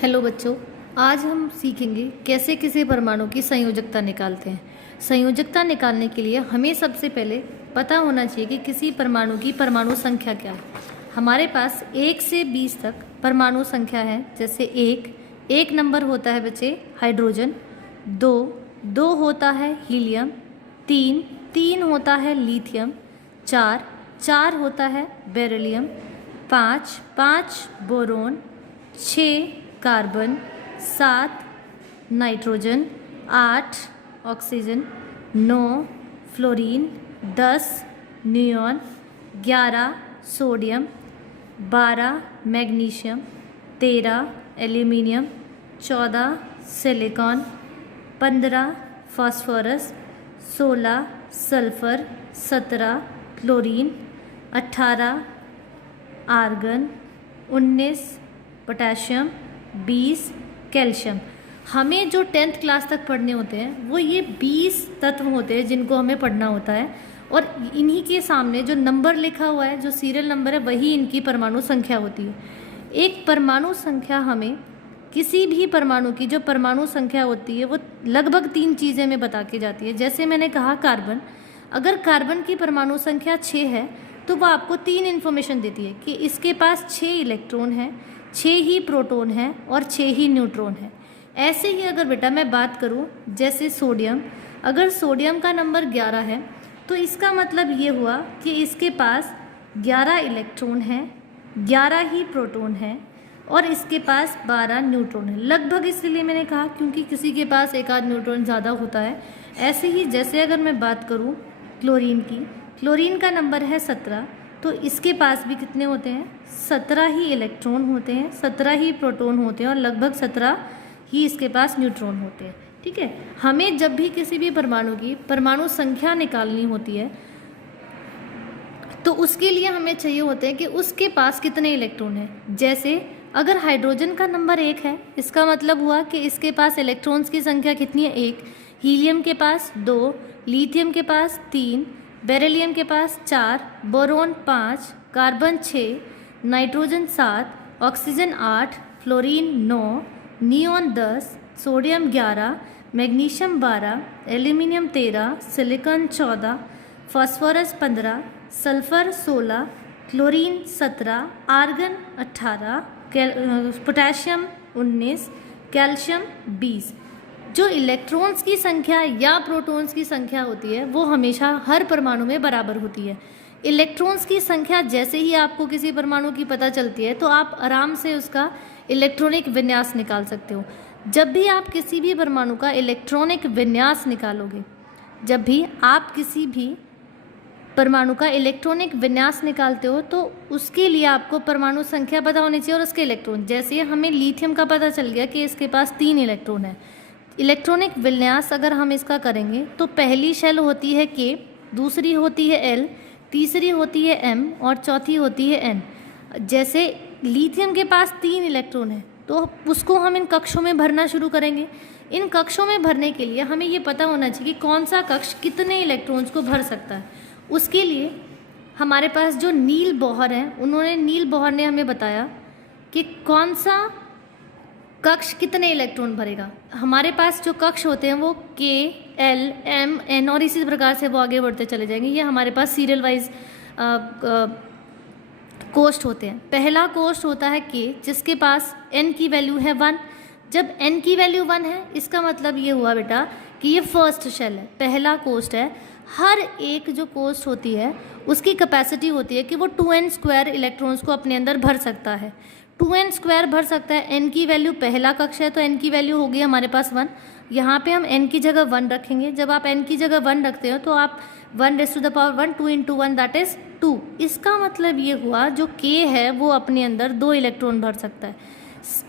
Hello बच्चों, आज हम सीखेंगे कैसे किसी परमाणु की संयोजकता निकालते हैं। संयोजकता निकालने के लिए हमें सबसे पहले पता होना चाहिए कि किसी परमाणु की परमाणु संख्या क्या है। हमारे पास 1 से 20 तक परमाणु संख्या है। जैसे एक नंबर होता है बच्चे हाइड्रोजन, दो होता है हीलियम, तीन होता है लिथियम, चार होता है बेरिलियम, पाँच boron, 6 carbon, 7 nitrogen, 8 oxygen, 9 fluorine, 10 neon, 11 sodium, 12 magnesium, 13 aluminium, 14 silicon, 15 phosphorus, 16 sulphur, 17 chlorine, 18 argon, 19 potassium, 20 calcium. हमें जो 10th क्लास तक पढ़ने होते हैं वो ये 20 तत्व होते हैं जिनको हमें पढ़ना होता है, और इन्हीं के सामने जो नंबर लिखा हुआ है, जो सीरियल नंबर है, वही इनकी परमाणु संख्या होती है। एक परमाणु संख्या हमें किसी भी परमाणु की जो परमाणु संख्या होती है वो लगभग 3 चीज़ें में बता के जाती है। जैसे मैंने कहा कार्बन, अगर कार्बन की परमाणु संख्या 6 है तो वो आपको 3 इन्फॉर्मेशन देती है कि इसके पास 6 इलेक्ट्रॉन हैं, 6 ही प्रोटॉन हैं और 6 ही न्यूट्रॉन हैं। ऐसे ही अगर बेटा मैं बात करूं जैसे सोडियम, अगर सोडियम का नंबर 11 है तो इसका मतलब ये हुआ कि इसके पास 11 इलेक्ट्रॉन हैं, 11 ही प्रोटॉन हैं और इसके पास 12 न्यूट्रॉन है। लगभग इसलिए मैंने कहा क्योंकि किसी के पास एक आध न्यूट्रॉन ज़्यादा होता है। ऐसे ही जैसे अगर मैं बात करूँ क्लोरीन की, क्लोरीन का नंबर है 17, तो इसके पास भी कितने होते हैं? 17 ही इलेक्ट्रॉन होते हैं, 17 ही प्रोटॉन होते हैं और लगभग 17 ही इसके पास न्यूट्रॉन होते हैं। ठीक है, हमें जब भी किसी भी परमाणु की परमाणु संख्या निकालनी होती है तो उसके लिए हमें चाहिए होते हैं कि उसके पास कितने इलेक्ट्रॉन हैं। जैसे अगर हाइड्रोजन का नंबर 1 है, इसका मतलब हुआ कि इसके पास इलेक्ट्रॉन्स की संख्या कितनी है? 1। हीलियम के पास 2, लिथियम के पास 3, बेरिलियम के पास 4, boron 5, carbon 6, nitrogen 7, oxygen 8, fluorine 9, neon 10, sodium 11, magnesium 12, aluminium 13, silicon 14, phosphorus 15, sulphur 16, chlorine 17, argon 18, potassium 19, calcium 20। जो इलेक्ट्रॉन्स की संख्या या प्रोटॉन्स की संख्या होती है वो हमेशा हर परमाणु में बराबर होती है। इलेक्ट्रॉन्स की संख्या जैसे ही आपको किसी परमाणु की पता चलती है तो आप आराम से उसका इलेक्ट्रॉनिक विन्यास निकाल सकते हो। जब भी आप किसी भी परमाणु का इलेक्ट्रॉनिक विन्यास निकालोगे, जब भी आप किसी भी परमाणु का इलेक्ट्रॉनिक विन्यास निकालते हो तो उसके लिए आपको परमाणु संख्या पता होनी चाहिए और उसके इलेक्ट्रॉन। जैसे हमें लिथियम का पता चल गया कि इसके पास 3 इलेक्ट्रॉन है। इलेक्ट्रॉनिक विन्यास अगर हम इसका करेंगे तो पहली शेल होती है K, दूसरी होती है L, तीसरी होती है M और चौथी होती है N। जैसे लिथियम के पास 3 इलेक्ट्रॉन है तो उसको हम इन कक्षों में भरना शुरू करेंगे। इन कक्षों में भरने के लिए हमें ये पता होना चाहिए कि कौन सा कक्ष कितने इलेक्ट्रॉन्स को भर सकता है। उसके लिए हमारे पास जो नील बोहर हैं, नील बोहर ने हमें बताया कि कौन सा कक्ष कितने इलेक्ट्रॉन भरेगा। हमारे पास जो कक्ष होते हैं वो K, L, M, N और इसी प्रकार से वो आगे बढ़ते चले जाएंगे। ये हमारे पास सीरियल वाइज कोष्ठ होते हैं। पहला कोष्ठ होता है K, जिसके पास N की वैल्यू है 1। जब N की वैल्यू 1 है इसका मतलब ये हुआ बेटा कि ये फर्स्ट शेल है, पहला कोष्ठ है। हर एक जो कोष्ठ होती है उसकी कैपेसिटी होती है कि वो 2n² इलेक्ट्रॉन्स को अपने अंदर भर सकता है। 2n² भर सकता है। n की वैल्यू पहला कक्ष है तो n की वैल्यू होगी हमारे पास 1। यहाँ पे हम n की जगह 1 रखेंगे। जब आप n की जगह 1 रखते हो तो आप 1⁻⁴ 2 × 1 दैट इज़ 2। इसका मतलब ये हुआ जो K है वो अपने अंदर 2 इलेक्ट्रॉन भर सकता है।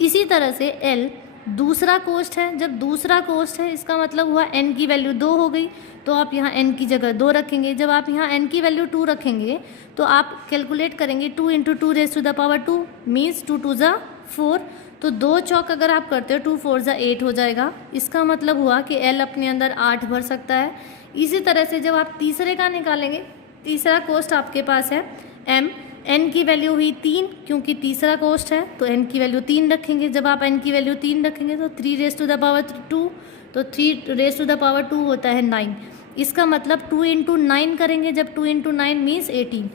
इसी तरह से L दूसरा कोष्ठ है। जब दूसरा कोष्ठ है इसका मतलब हुआ n की वैल्यू 2 हो गई तो आप यहाँ n की जगह 2 रखेंगे। जब आप यहाँ n की वैल्यू 2 रखेंगे तो आप कैलकुलेट करेंगे 2 × 2⁻² मीन्स 2 × 2 4। तो 2 चौक अगर आप करते हो 2 4 8 हो जाएगा। इसका मतलब हुआ कि L अपने अंदर 8 भर सकता है। इसी तरह से जब आप तीसरे का निकालेंगे, तीसरा कोष्ठ आपके पास है M, n की वैल्यू हुई 3, क्योंकि तीसरा कोष्ठ है तो n की वैल्यू 3 रखेंगे। जब आप n की वैल्यू 3 रखेंगे तो 3 रेज टू द पावर 2, तो 3 रेज टू द पावर 2 होता है 9। इसका मतलब 2 इंटू 9 करेंगे, जब 2 इंटू 9 मीन्स 18,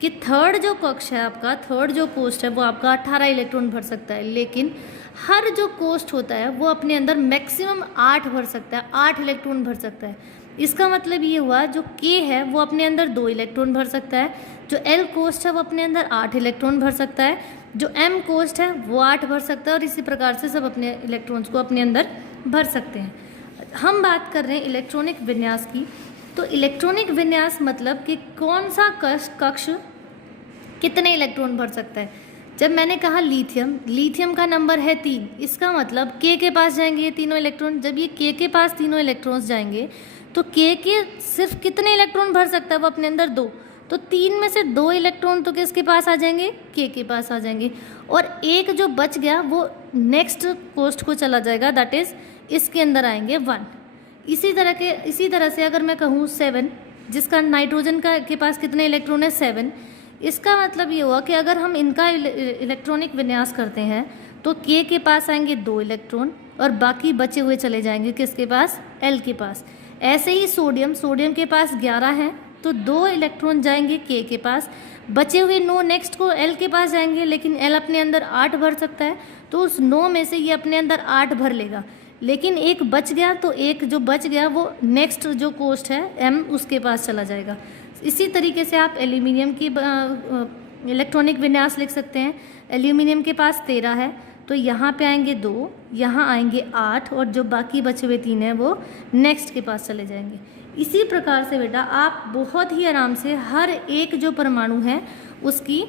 कि थर्ड जो कक्ष है आपका, थर्ड जो कोष्ठ है वो आपका 18 इलेक्ट्रॉन भर सकता है। लेकिन हर जो कोष्ठ होता है वो अपने अंदर मैक्सिमम 8 भर सकता है, 8 इलेक्ट्रॉन भर सकता है। इसका मतलब ये हुआ जो K है वो अपने अंदर 2 इलेक्ट्रॉन भर सकता है, जो L कोष्ठ है वो अपने अंदर 8 इलेक्ट्रॉन भर सकता है, जो M कोष्ठ है वो 8 भर सकता है, और इसी प्रकार से सब अपने इलेक्ट्रॉन्स को अपने अंदर भर सकते हैं। हम बात कर रहे हैं इलेक्ट्रॉनिक विन्यास की। तो इलेक्ट्रॉनिक विन्यास मतलब कि कौन सा कक्ष कितने इलेक्ट्रॉन भर सकता है। जब मैंने कहा लिथियम का नंबर है 3, इसका मतलब K के पास जाएंगे ये तीनों इलेक्ट्रॉन। जब ये K के पास तीनों इलेक्ट्रॉन्स जाएंगे तो K के सिर्फ कितने इलेक्ट्रॉन भर सकता है, वो अपने अंदर 2, तो 3 में से 2 इलेक्ट्रॉन तो किसके पास आ जाएंगे, K के पास आ जाएंगे, और एक जो बच गया वो नेक्स्ट कोष्ठ को चला जाएगा, दैट इज इसके अंदर आएंगे 1। इसी तरह से अगर मैं कहूँ 7, जिसका नाइट्रोजन के पास कितने इलेक्ट्रॉन है, 7, इसका मतलब ये हुआ कि अगर हम इनका इलेक्ट्रॉनिक विन्यास करते हैं तो K के पास आएंगे 2 इलेक्ट्रॉन और बाकी बचे हुए चले जाएंगे किसके पास, L के पास। ऐसे ही सोडियम के पास 11 हैं तो 2 इलेक्ट्रॉन जाएंगे K के पास, बचे हुए 9 नेक्स्ट को L के पास जाएंगे, लेकिन L अपने अंदर 8 भर सकता है तो उस 9 में से ये अपने अंदर 8 भर लेगा। लेकिन एक बच गया तो एक जो बच गया वो नेक्स्ट जो कोष्ठ है M उसके पास चला जाएगा। इसी तरीके से आप एल्यूमिनियम की इलेक्ट्रॉनिक विन्यास लिख सकते हैं। एल्यूमिनियम के पास 13 है तो यहाँ पे आएंगे 2, यहाँ आएंगे 8, और जो बाकी बचे हुए 3 हैं वो नेक्स्ट के पास चले जाएंगे। इसी प्रकार से बेटा आप बहुत ही आराम से हर एक जो परमाणु है उसकी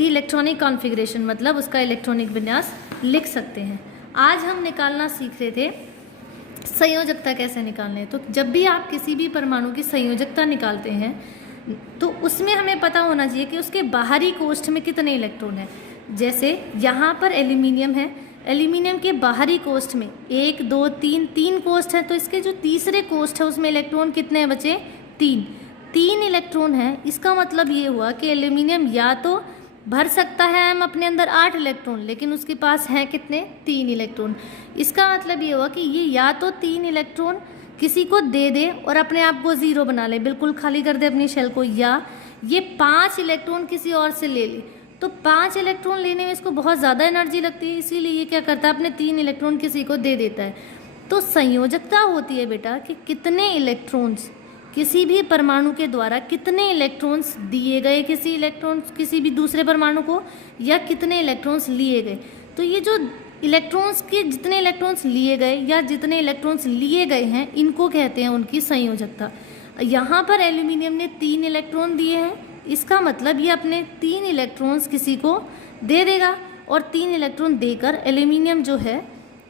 इलेक्ट्रॉनिक कॉन्फ़िगरेशन मतलब उसका इलेक्ट्रॉनिक विन्यास लिख सकते हैं। आज हम निकालना सीख रहे थे संयोजकता कैसे निकालने हैं। तो जब भी आप किसी भी परमाणु की संयोजकता निकालते हैं तो उसमें हमें पता होना चाहिए कि उसके बाहरी कोष्ठ में कितने इलेक्ट्रॉन हैं। जैसे यहाँ पर एल्यूमिनियम है, एल्यूमिनियम के बाहरी कोष्ठ में 1 2 3 कोष्ठ है, तो इसके जो तीसरे कोष्ठ है उसमें इलेक्ट्रॉन कितने बचे, 3 इलेक्ट्रॉन है। इसका मतलब ये हुआ कि एल्यूमिनियम या तो भर सकता है हम अपने अंदर 8 इलेक्ट्रॉन, लेकिन उसके पास हैं कितने, 3 इलेक्ट्रॉन। इसका मतलब ये हुआ कि ये या तो 3 इलेक्ट्रॉन किसी को दे दे और अपने आप को 0 बना ले, बिल्कुल खाली कर दे अपनी शेल को, या ये 5 इलेक्ट्रॉन किसी और से ले ले। तो 5 इलेक्ट्रॉन लेने में इसको बहुत ज़्यादा एनर्जी लगती है, इसीलिए ये क्या करता है, अपने 3 इलेक्ट्रॉन किसी को दे देता है। तो संयोजकता होती है बेटा कि कितने इलेक्ट्रॉन्स किसी भी परमाणु के द्वारा कितने इलेक्ट्रॉन्स दिए गए किसी भी दूसरे परमाणु को, या कितने इलेक्ट्रॉन्स लिए गए। तो ये जो इलेक्ट्रॉन्स के जितने इलेक्ट्रॉन्स लिए गए या जितने इलेक्ट्रॉन्स लिए गए हैं इनको कहते हैं उनकी संयोजकता। यहाँ पर एल्यूमिनियम ने 3 इलेक्ट्रॉन दिए हैं, इसका मतलब ये अपने 3 इलेक्ट्रॉन्स किसी को दे देगा, और 3 इलेक्ट्रॉन देकर एल्यूमिनियम जो है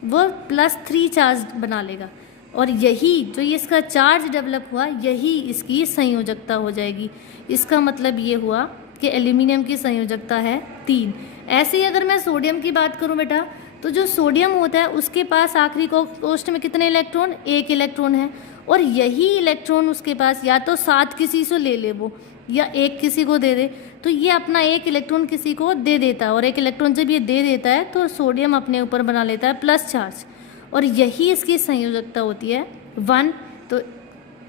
वो +3 चार्ज बना लेगा, और यही जो ये इसका चार्ज डेवलप हुआ यही इसकी संयोजकता हो जाएगी। इसका मतलब ये हुआ कि एल्यूमिनियम की संयोजकता है 3। ऐसे ही अगर मैं सोडियम की बात करूं बेटा, तो जो सोडियम होता है उसके पास आखिरी कोष्ठ में कितने इलेक्ट्रॉन, 1 इलेक्ट्रॉन है, और यही इलेक्ट्रॉन उसके पास या तो 7 किसी से ले ले वो, या 1 किसी को दे दे। तो ये अपना 1 इलेक्ट्रॉन किसी को दे देता है, और 1 इलेक्ट्रॉन जब ये दे देता है तो सोडियम अपने ऊपर बना लेता है प्लस चार्ज, और यही इसकी संयोजकता होती है 1। तो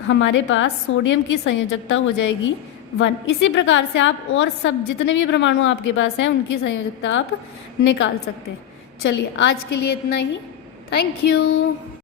हमारे पास सोडियम की संयोजकता हो जाएगी 1। इसी प्रकार से आप और सब जितने भी परमाणु आपके पास हैं उनकी संयोजकता आप निकाल सकते हैं। चलिए आज के लिए इतना ही, थैंक यू।